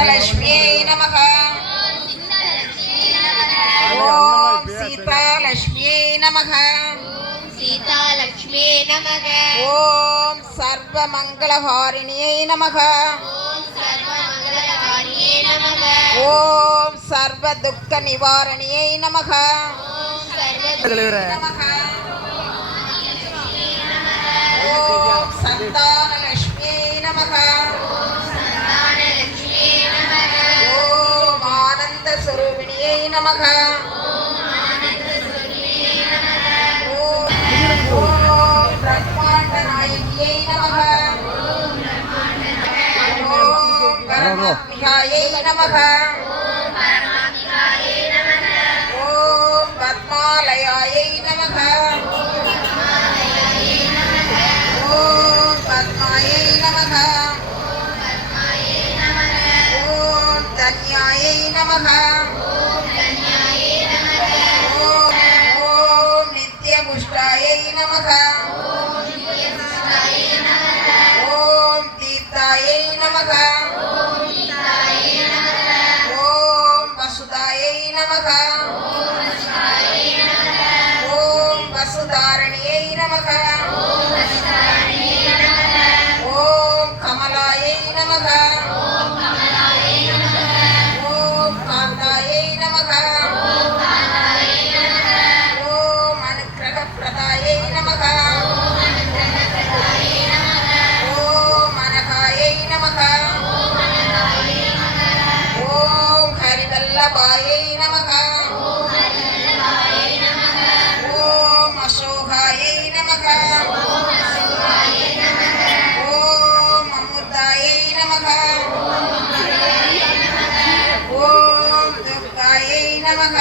சித்தலட்சுமியை நமக. ஓம் சீதாலட்சுமியை நமக. சீதாலட்சுமியே நமக. ஓம் சர்வமங்களஹாரிணியை நமக. சர்வமங்களஹாரிணியே நமக. ஓம் சர்வ துக்க நிவாரணியை நமக. நமக. ஓம் சந்தானலட்சுமியை நமக. சந்தானலட்சுமியே நமக. ஓம் ஆனந்த ஸ்வரூபிணியை நமக. ஓம் பிரம்மாண்ட நாயகியை நமக. ஓம் பரமாத்மிகாயை நமக. ஓம் பத்மாலயாயை நமக. ஓம் பத்மாயை நமக. ஓம் தன்யாயை நமக. ஓம் நித்யபுஷ்டாயை நமக. ஓம் தீர்த்தாயை நமக. ஓம் வசுதாயை நமக. ஓம் வசுதாரணியை நமக. ஓம் கமலாயை நமக. ஓம் காந்தாயை நமக. ஓம் அனுக்கிரகப்பிரதாயை நமக. ஓம் அனகாயை நமக. ஓம் ஹரிவல்லபாயை நமக. ஓம் அசோகாயை நமக. ஓம் அமுதாயை நமக. ஓம் துர்காயை நமக.